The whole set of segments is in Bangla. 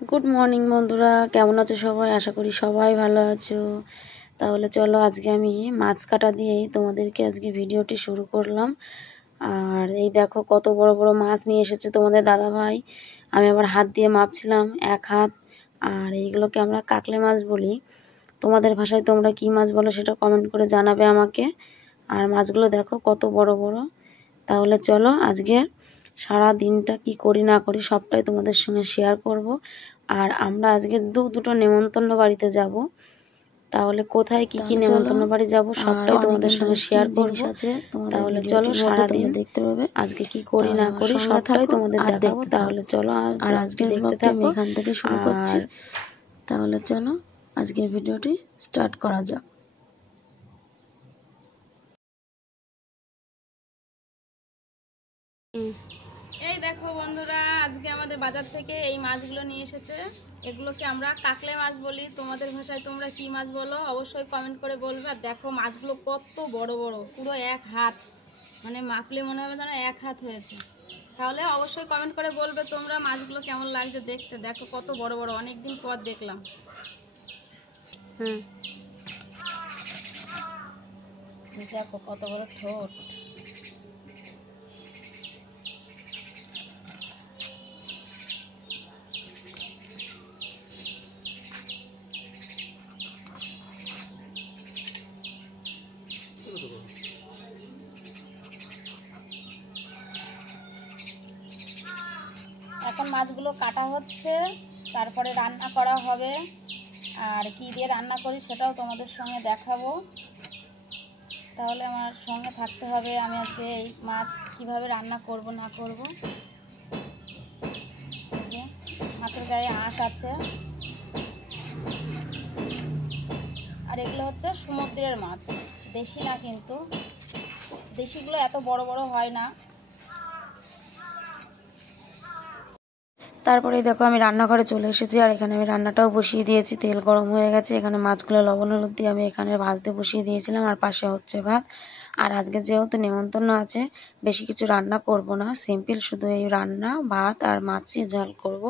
গুড মর্নিং বন্ধুরা, কেমন আছো সবাই? আশা করি সবাই ভালো আছো। তাহলে চলো আজকে আমি মাছ কাটা দিয়েই তোমাদেরকে আজকে ভিডিওটি শুরু করলাম। আর এই দেখো কত বড় বড় মাছ নিয়ে এসেছে তোমাদের দাদা ভাই। আমি আবার হাত দিয়ে মাপছিলাম, 1 হাত। আর এইগুলোকে আমরা কাকলে মাছ বলি। তোমাদের ভাষায় তোমরা কি মাছ বলো সেটা কমেন্ট করে জানাবে আমাকে। আর মাছগুলো দেখো কত বড় বড়। তাহলে চলো আজকে সারা দিনটা কি করি না করি সবটাই তোমাদের সঙ্গে শেয়ার করব। আর আমরা আজকে দুটো নেমন্তন্ন বাড়িতে যাব। তাহলে কোথায় কি কি নেমন্তন্ন বাড়ি যাব সবটাই তোমাদের সঙ্গে শেয়ার করব। তাহলে চলো সারা দিন দেখতে পাবে আজকে কি করি না করি সবটাই তোমাদের দেখাবো। তাহলে চলো আর আজকে দেখতে থাকো, এখান থেকে শুরু করছি। তাহলে চলো আজকের ভিডিওটি স্টার্ট করা যাক। এই দেখো বন্ধুরা, আজকে আমাদের বাজার থেকে এই মাছগুলো নিয়ে এসেছে। এগুলোকে আমরা কাকলে মাছ বলি। তোমাদের ভাষায় তোমরা কি মাছ বলো অবশ্যই কমেন্ট করে বলবে। আর দেখো মাছগুলো কত বড় বড়, পুরো 1 হাত, মানে মাপলে মনে হবে যেন 1 হাত হয়েছে। তাহলে অবশ্যই কমেন্ট করে বলবে তোমরা মাছগুলো কেমন লাগছে দেখতে। দেখো কত বড় বড়, অনেকদিন পর দেখলাম। দেখো কত বড় ঠোঁট। এখন মাছগুলো কাটা হচ্ছে, তারপরে রান্না করা হবে। আর কি দিয়ে রান্না করি সেটাও তোমাদের সঙ্গে দেখাবো। তাহলে আমার সঙ্গে থাকতে হবে। আমি আজকে এই মাছ কিভাবে রান্না করব না করব। মাছের গায়ে আঁশ আছে। আর এগুলো হচ্ছে সমুদ্রের মাছ, দেশি না, কিন্তু দেশিগুলো এত বড় বড় হয় না। তারপরে দেখো আমি রান্নাঘরে চলে এসেছি। আর এখানে আমি রান্নাটাও বসিয়ে দিয়েছি, তেল গরম হয়ে গেছে। এখানে মাছগুলো লবণ হলুদ দিয়ে আমি এখানে ভাজতে বসিয়ে দিয়েছিলাম। আর পাশে হচ্ছে ভাত। আর আজকে যেহেতু নেমন্তন্ন আছে, বেশি কিছু রান্না করব না, সিম্পল শুধু এই রান্না, ভাত আর মাছের ঝাল করব।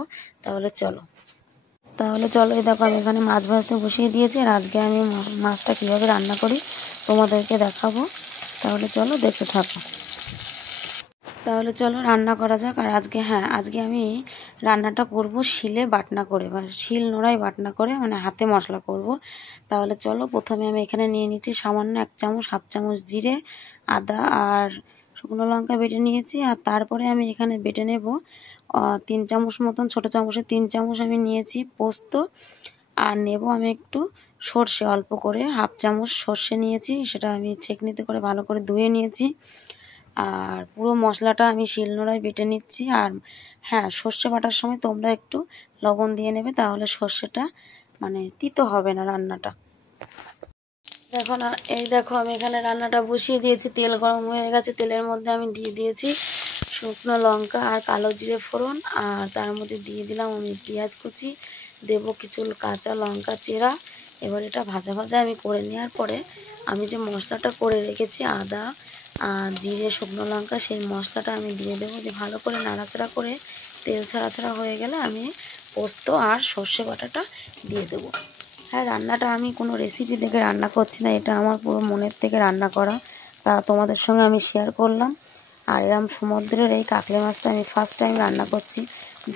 তাহলে চলো এই দেখো আমি এখানে মাছ ভাজতে বসিয়ে দিয়েছি। আর আজকে আমি মাছটা কীভাবে রান্না করি তোমাদেরকে দেখাবো। তাহলে চলো দেখতে থাকো। তাহলে চলো রান্না করা যাক। আর আজকে আমি রান্নাটা করব শিলে বাটনা করে, বা শিল নোড়ায় বাটনা করে, মানে হাতে মশলা করব। তাহলে চলো প্রথমে আমি এখানে নিয়ে নিচ্ছি সামান্য 1 চামচ, 1/2 চামচ জিরে, আদা আর শুকনো লঙ্কা বেটে নিয়েছি। আর তারপরে আমি এখানে বেটে নেব 3 চামচ মতন, ছোটো চামচে 3 চামচ আমি নিয়েছি পোস্ত। আর নেব আমি একটু সর্ষে, অল্প করে 1/2 চামচ সর্ষে নিয়েছি, সেটা আমি ছেঁকনিতে করে ভালো করে ধুয়ে নিয়েছি। আর পুরো মশলাটা আমি শিলনোড়ায় বেটে নিচ্ছি। আর হ্যাঁ, সর্ষে বাটার সময় তোমরা একটু লবণ দিয়ে নেবে, তাহলে সর্ষেটা মানে তিতো হবে না রান্নাটা। দেখো না, এই দেখো আমি এখানে রান্নাটা বসিয়ে দিয়েছি, তেল গরম হয়ে গেছে। তেলের মধ্যে আমি দিয়ে দিয়েছি শুকনো লঙ্কা আর কালো জিরে ফোড়ন। আর তার মধ্যে দিয়ে দিলাম আমি পেঁয়াজ কুচি, দেবো কিছু কাঁচা লঙ্কা চেরা। এবার এটা ভাজা ভাজা আমি করে নেওয়ার পরে আমি যে মশলাটা করে রেখেছি, আদা আর জিরে শুকনো লঙ্কা, সেই মশলাটা আমি দিয়ে দেবো। দিয়ে ভালো করে নাড়াচাড়া করে তেল ছাড়া ছাড়া হয়ে গেলে আমি পোস্ত আর সর্ষে বাটাটা দিয়ে দেবো। হ্যাঁ, রান্নাটা আমি কোনো রেসিপি দেখে রান্না করছি না, এটা আমার পুরো মনের থেকে রান্না করা, তা তোমাদের সঙ্গে আমি শেয়ার করলাম। আর এরম সমুদ্রের এই কাকলে মাছটা আমি ফার্স্ট টাইম রান্না করছি।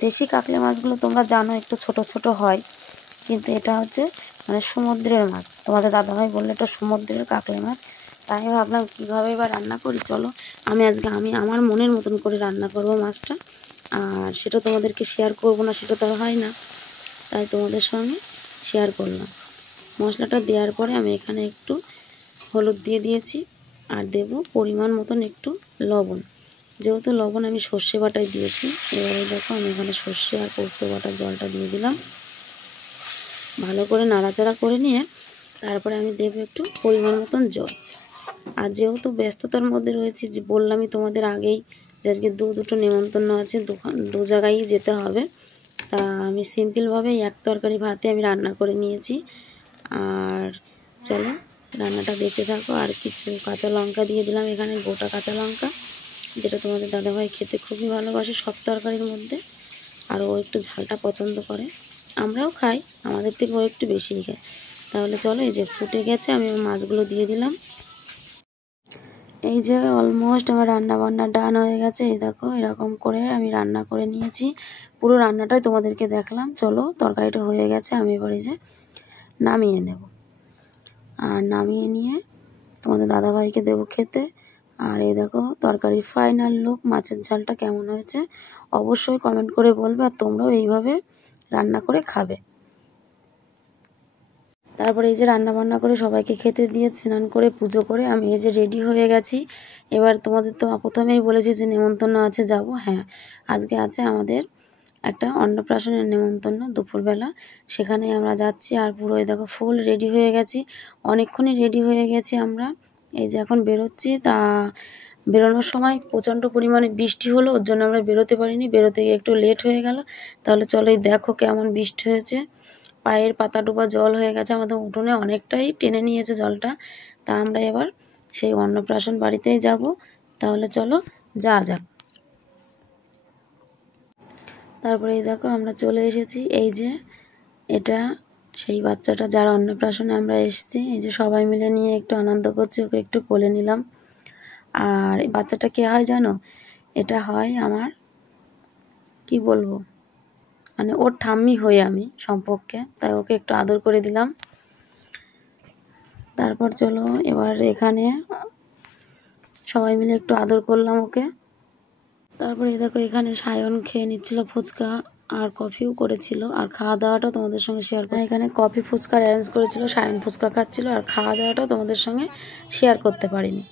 দেশি কাকলে মাছগুলো তোমরা জানো একটু ছোট ছোট হয়, কিন্তু এটা হচ্ছে মানে সমুদ্রের মাছ। তোমাদের দাদাভাই বললে এটা সমুদ্রের কাকলে মাছ। তাই আমি ভাবলাম কীভাবে এবার রান্না করি। চলো আজকে আমি আমার মনের মতন করে রান্না করবো মাছটা। আর সেটা তোমাদেরকে শেয়ার করব না, সেটা তো হয় না, তাই তোমাদের সঙ্গে শেয়ার করলাম। মশলাটা দেওয়ার পরে আমি এখানে একটু হলুদ দিয়ে দিয়েছি। আর দেব পরিমাণ মতন একটু লবণ, যেহেতু লবণ আমি সর্ষে বাটায় দিয়েছি। এবারে দেখো আমি এখানে সর্ষে আর পোস্ত বাটার জলটা দিয়ে দিলাম। ভালো করে নাড়াচাড়া করে নিয়ে তারপরে আমি দেব একটু পরিমাণ মতন জল। আর যেহেতু ব্যস্ততার মধ্যে রয়েছি, যে বললামই তোমাদের আগেই যে আজকে দুটো নেমন্তন্ন আছে, দু জায়গায় যেতে হবে। তা আমি সিম্পলভাবে এক তরকারি ভাতে আমি রান্না করে নিয়েছি। আর চলো রান্নাটা দেখতে থাকো। আর কিছু কাঁচা লঙ্কা দিয়ে দিলাম এখানে, গোটা কাঁচা লঙ্কা, যেটা তোমাদের দাদাভাই খেতে খুবই ভালোবাসে সব তরকারির মধ্যে। আর ও একটু ঝালটা পছন্দ করে, আমরাও খাই, আমাদের থেকে ও একটু বেশিই খায়। তাহলে চলো, এই যে ফুটে গেছে, আমি মাছগুলো দিয়ে দিলাম। এই যে অলমোস্ট আমার রান্না বান্না ডান হয়ে গেছে। এই দেখো, এরকম করে আমি রান্না করে নিয়েছি, পুরো রান্নাটাই তোমাদেরকে দেখলাম। চলো, তরকারিটা হয়ে গেছে, আমি এবার এই যে নামিয়ে নেব। আর নামিয়ে নিয়ে তোমাদের দাদাভাইকে দেবো খেতে। আর এই দেখো তরকারির ফাইনাল লুক, মাছের ঝালটা কেমন হয়েছে অবশ্যই কমেন্ট করে বলবে, আর তোমরাও এইভাবে রান্না করে খাবে। তারপরে এই যে রান্না বান্না করে সবাইকে খেতে দিয়ে স্নান করে পুজো করে আমি এই যে রেডি হয়ে গেছি। এবার তোমাদের তো প্রথমেই বলেছি যে নেমন্তন্ন আছে, যাব। হ্যাঁ, আজকে আছে আমাদের একটা অন্নপ্রাশনের নেমন্তন্ন দুপুরবেলা, সেখানে আমরা যাচ্ছি। আর পুরো এই দেখো ফুল রেডি হয়ে গেছি, অনেকক্ষণই রেডি হয়ে গেছি আমরা। এই যে এখন বেরোচ্ছি, তা বেরোনোর সময় প্রচণ্ড পরিমাণে বৃষ্টি হলো, ওর জন্য আমরা বেরোতে পারিনি, বেরোতে গিয়ে একটু লেট হয়ে গেল। তাহলে চলো, এই দেখো কেমন বৃষ্টি হয়েছে, পায়ের পাতা ডোবা জল হয়ে গেছে, আমাদের উঠোনে অনেকটাই টেনে নিয়েছে জলটা। তা আমরা এবার সেই অন্নপ্রাশন বাড়িতেই যাব। তাহলে চলো যাক। তারপরে এই দেখো আমরা চলে এসেছি। এই যে এটা সেই বাচ্চাটা যার অন্নপ্রাশনে আমরা এসেছি। এই যে সবাই মিলে নিয়ে একটু আনন্দ করছি, ওকে একটু কোলে নিলাম। আর এই বাচ্চাটা কে হয় জানো? এটা হয় আমার, কি বলবো, মানে ওর ঠাম্মি হই আমি সম্পর্কে, তাই ওকে একটু আদর করে দিলাম। তারপর চলো, এবার এখানে সবাই মিলে একটু আদর করলাম ওকে। তারপরে দেখো এখানে সায়ন খেয়ে নিচ্ছিল ফুচকা, আর কফিও করেছিল। আর খাওয়া দাওয়াটা তোমাদের সঙ্গে শেয়ার করি। এখানে কফি ফুচকার অ্যারেঞ্জ করেছিল, সায়ন ফুচকা খাচ্ছিল, আর খাওয়া দাওয়াটা তোমাদের সঙ্গে শেয়ার করতে পারিনি।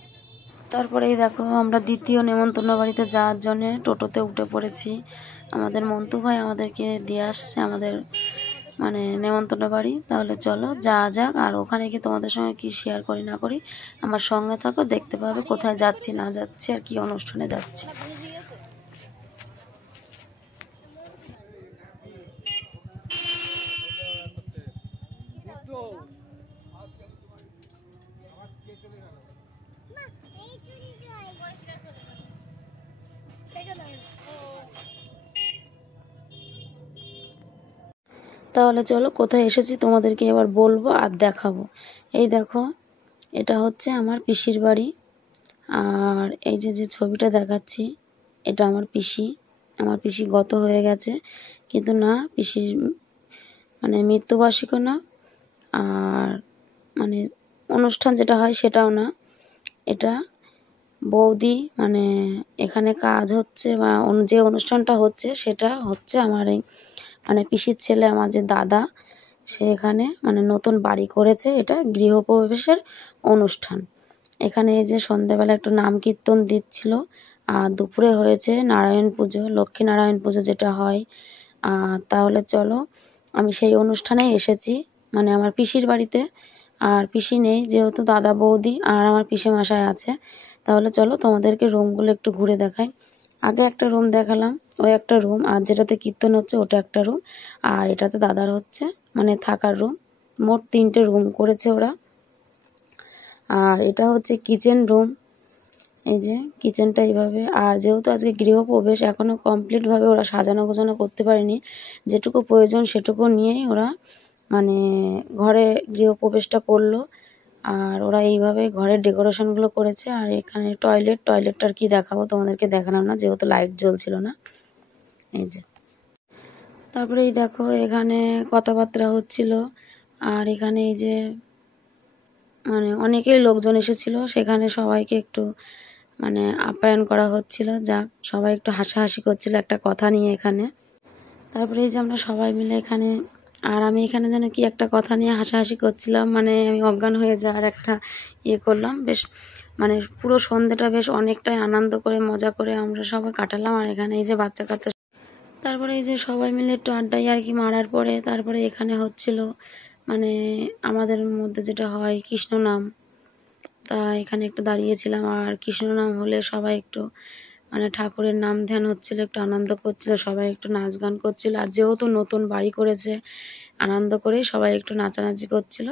তারপরে এই দেখো আমরা দ্বিতীয় নেমন্তন্ন বাড়িতে যাওয়ার জন্য টোটোতে উঠে পড়েছি। আমাদের মন্টু ভাই আমাদেরকে দিয়ে আসছে আমাদের মানে নেমন্তন্ন বাড়ি। তাহলে চলো যাক। আর ওখানে গিয়ে তোমাদের সঙ্গে কি শেয়ার করি না করি আমার সঙ্গে থাকো, দেখতে পাবে কোথায় যাচ্ছি না যাচ্ছি আর কি অনুষ্ঠানে যাচ্ছি। তাহলে চলো, কোথায় এসেছি তোমাদেরকে এবার বলবো আর দেখাবো। এই দেখো, এটা হচ্ছে আমার পিসির বাড়ি। আর এই যে ছবিটা দেখাচ্ছি, এটা আমার পিসি গত হয়ে গেছে, কিন্তু না, পিসির মানে মৃত্যুবার্ষিকও না, আর মানে অনুষ্ঠান যেটা হয় সেটাও না। এটা বৌদি, মানে এখানে কাজ হচ্ছে বা যে অনুষ্ঠানটা হচ্ছে সেটা হচ্ছে আমার এই মানে পিসির ছেলে, আমার যে দাদা, সে এখানে মানে নতুন বাড়ি করেছে, এটা গৃহপ্রবেশের অনুষ্ঠান। এখানে এই যে সন্ধ্যাবেলা একটু নাম কীর্তন দিচ্ছিল, আর দুপুরে হয়েছে নারায়ণ পুজো, লক্ষ্মী নারায়ণ পুজো যেটা হয়। তাহলে চলো, আমি সেই অনুষ্ঠানে এসেছি, মানে আমার পিসির বাড়িতে। আর পিসি নেই যেহেতু, দাদা বৌদি আর আমার পিসে মশাই আছে। তাহলে চলো তোমাদেরকে রুমগুলো একটু ঘুরে দেখাই। আগে একটা রুম দেখালাম, ওই একটা রুম, আর যেটাতে কীর্তন হচ্ছে ওটা একটা রুম, আর এটাতে দাদার হচ্ছে মানে থাকার রুম। মোট 3টে রুম করেছে ওরা। আর এটা হচ্ছে কিচেন রুম, এই যে কিচেনটা এইভাবে। আর যেহেতু আজকে গৃহপ্রবেশ, এখনও কমপ্লিটভাবে ওরা সাজানো গোছানো করতে পারেনি, যেটুকু প্রয়োজন সেটুকু নিয়েই ওরা মানে ঘরে গৃহপ্রবেশটা করলো। আর ওরা এইভাবে ঘরের ডেকোরেশনগুলো করেছে। আর এখানে টয়লেটটা আর কি দেখাবো, তোমাদেরকে দেখালাম না যেহেতু লাইট জ্বলছিল না। এই যে তারপরে এই দেখো এখানে কথাবার্তা হচ্ছিল। আর এখানে এই যে মানে অনেকেই লোকজন এসেছিল, সেখানে সবাইকে একটু মানে আপ্যায়ন করা হচ্ছিল। যাক, সবাই একটু হাসাহাসি করছিল একটা কথা নিয়ে এখানে। তারপরে এই যে আমরা সবাই মিলে এখানে, আর আমি এখানে যেন কি একটা কথা নিয়ে হাসাহাসি করছিলাম, মানে আমি অজ্ঞান হয়ে যাওয়ার একটা করলাম। বেশ মানে পুরো সন্ধ্যাটা বেশ অনেকটাই আনন্দ করে মজা করে আমরা সবাই কাটালাম। আর এখানে এই যে বাচ্চা কাচ্চা, তারপরে এই যে সবাই মিলে একটু আড্ডাই আর কি মারার পরে তারপরে এখানে হচ্ছিল মানে আমাদের মধ্যে যেটা হয় কৃষ্ণ নাম। তা এখানে একটু দাঁড়িয়েছিলাম, আর কৃষ্ণ নাম হলে সবাই একটু মানে ঠাকুরের নাম ধ্যান হচ্ছিল, একটু আনন্দ করছিল, সবাই একটু নাচ গান করছিল। আর যেহেতু নতুন বাড়ি করেছে, আনন্দ করে সবাই একটু নাচানাচি করছিল।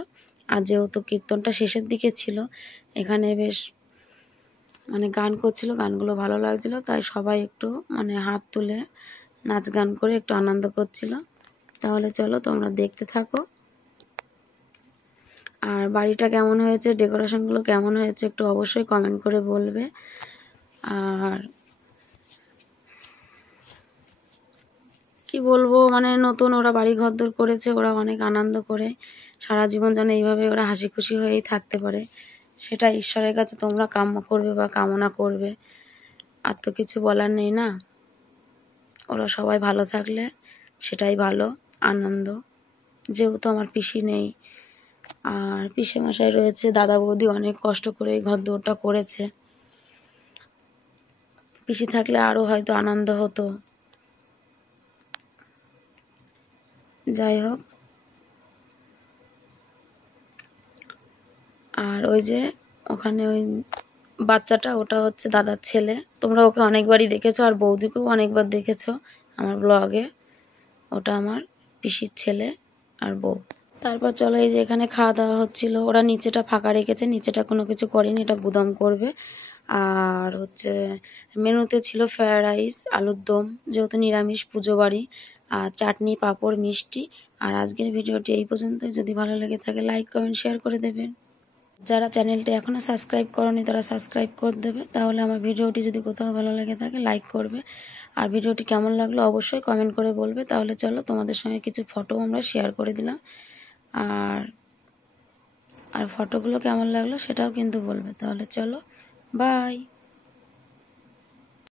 আর যেহেতু কীর্তনটা শেষের দিকে ছিল, এখানে বেশ মানে গান করছিল, গানগুলো ভালো লাগছিল, তাই সবাই একটু মানে হাত তুলে নাচ গান করে একটু আনন্দ করছিল। তাহলে চলো তোমরা দেখতে থাকো। আর বাড়িটা কেমন হয়েছে, ডেকোরেশনগুলো কেমন হয়েছে একটু অবশ্যই কমেন্ট করে বলবে। আর কি বলবো, মানে নতুন ওরা বাড়ি ঘরদোর করেছে, ওরা অনেক আনন্দ করে সারা জীবন যেন এইভাবে ওরা হাসি খুশি হয়েই থাকতে পারে, সেটা ঈশ্বরের কাছে তোমরা কাম্য করবে বা কামনা করবে। আর তো কিছু বলার নেই না, ওরা সবাই ভালো থাকলে সেটাই ভালো আনন্দ। যেহেতু আমার পিসি নেই আর পিসে মশাই রয়েছে, দাদা বৌদি অনেক কষ্ট করে এই ঘরদোরটা করেছে। পিসি থাকলে আরও হয়তো আনন্দ হতো। যাই হোক, আর ওই যে ওখানে ওই বাচ্চাটা, ওটা হচ্ছে দাদার ছেলে। তোমরা ওকে অনেকবারই দেখেছো আর বৌদিকেও অনেকবার দেখেছো আমার ব্লগে। ওটা আমার পিসির ছেলে আর বউ। তারপর চলো, এই যে এখানে খাওয়া দাওয়া হচ্ছিল। ওরা নিচেটা ফাঁকা রেখেছে, নিচেটা কোনো কিছু করেনি, এটা গুদাম করবে। আর হচ্ছে মেনুতে ছিল ফ্রায়েড রাইস, আলুর দম, যেহেতু নিরামিষ পুজো বাড়ি, আর চাটনি, পাঁপড়, মিষ্টি। আর আজকের ভিডিওটি এই পর্যন্তই। যদি ভালো লেগে থাকে লাইক কমেন্ট শেয়ার করে দেবেন। যারা চ্যানেলটি এখনও সাবস্ক্রাইব করনি তারা সাবস্ক্রাইব করে দেবে। তাহলে আমার ভিডিওটি যদি কোথাও ভালো লেগে থাকে লাইক করবে। আর ভিডিওটি কেমন লাগলো অবশ্যই কমেন্ট করে বলবে। তাহলে চলো, তোমাদের সঙ্গে কিছু ফটো আমরা শেয়ার করে দিলাম। আর ফটোগুলো কেমন লাগলো সেটাও কিন্তু বলবে। তাহলে চলো, বাই।